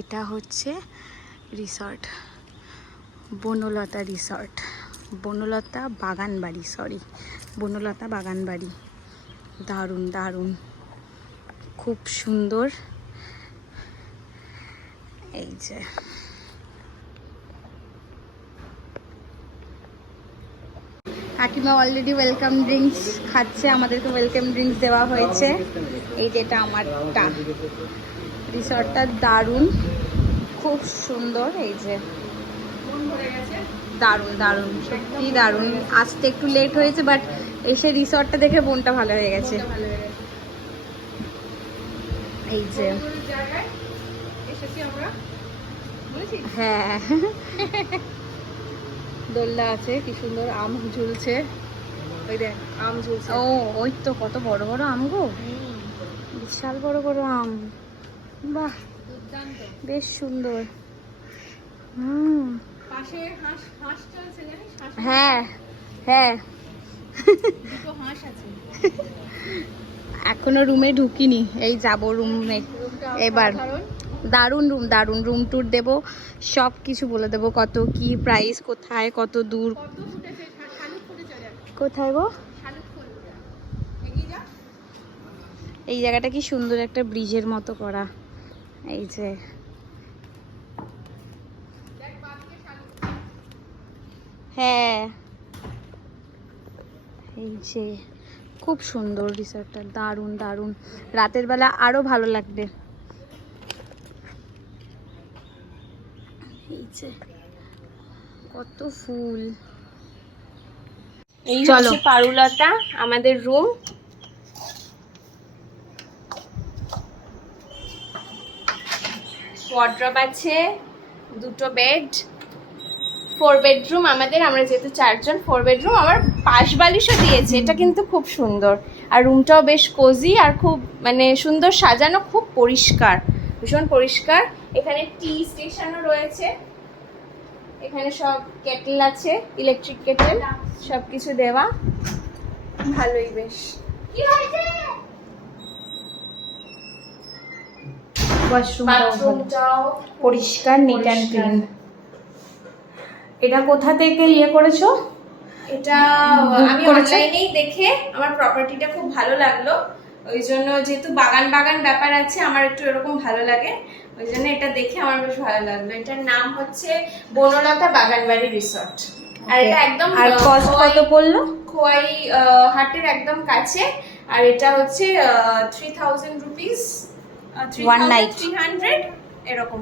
এটা হচ্ছে resort, Banalata resort, Banalata বাগান বাড়ি, সরি বনলতা বাগান বাড়ি। দারুণ দারুণ, খুব সুন্দর। এই যে কাকিমা অলরেডি ওয়েলকাম ড্রিঙ্কস খাচ্ছে, আমাদেরকে ওয়েলকাম ড্রিঙ্কস দেওয়া হয়েছে। এই যেটা আমারটা, রিসর্টটা দারুণ, খুব সুন্দর। এই যে দারুণ দারুণ, সত্যি দারুণ। আসতে একটু লেট হয়েছে, বাট এসে রিসর্টটা দেখে মনটা ভালো হয়ে গেছে। এই যে হ্যাঁ, দোলনা আছে, কি সুন্দর আম ঝুলছে। ওই দেখ আম ঝুলছে। ও ওই তো কত বড় বড় আম গো, বিশাল বড় বড় আম। বাহ, বেশ সুন্দর। পাশে হাঁস চলছে জানিস? হ্যাঁ হ্যাঁ, দুটো হাঁস আছে। এখনো রুমে ঢুকিনি, এই যাব রুমে এবার। দারুণ রুম, দারুণ রুম ট্যুর দেবো, সব কিছু বলে দেবো, কত কি প্রাইস, কোথায় কত দূর। কোথায় গো? এই জায়গাটা কি সুন্দর, একটা ব্রিজের মতো করা। এই যে হ্যাঁ, এই যে খুব সুন্দর রিসর্টটা, দারুণ দারুণ। রাতের বেলা আরো ভালো লাগবে। এই যে কত ফুল। এই হচ্ছে পারুলতা, আমাদের রুম। ওয়ার্ড্রপ আছে, দুটো বেড, 4 বেডরুম আমাদের। আমরা যেহেতু 4 জন, 4 বেডরুম। আমার পাশ বালিশও দিয়েছে, এটা কিন্তু খুব সুন্দর। আর রুমটাও বেশ কোজি আর খুব মানে সুন্দর সাজানো, খুব পরিষ্কার, ভীষণ পরিষ্কার। এখানে টি স্টেশনও রয়েছে, এখানে সব কেটল আছে, ইলেকট্রিক কেটল, সব কিছু দেওয়া, ভালোই বেশ। কি হয়েছে? বাথরুমটাও পরিষ্কার, নিট অ্যান্ড ক্লিন। এটা কোথা থেকে ইয়ে করেছো? এটা আমি অনলাইনেই দেখে, আমার প্রপার্টিটা খুব ভালো লাগলো, ওই জন্য, যেহেতু বাগান বাগান ব্যাপার আছে, আমার একটু এরকম ভালো লাগে, ওই জন্য এটা দেখে আমার বেশ ভালো লাগলো। এটার নাম হচ্ছে বনলতা বাগানবাড়ি রিসর্ট। আর এটা একদম, আর কস্ট কত পড়লো? খোয়াই হাটের একদম কাছে। আর এটা হচ্ছে 3000 রুপিস, 300 এরকম।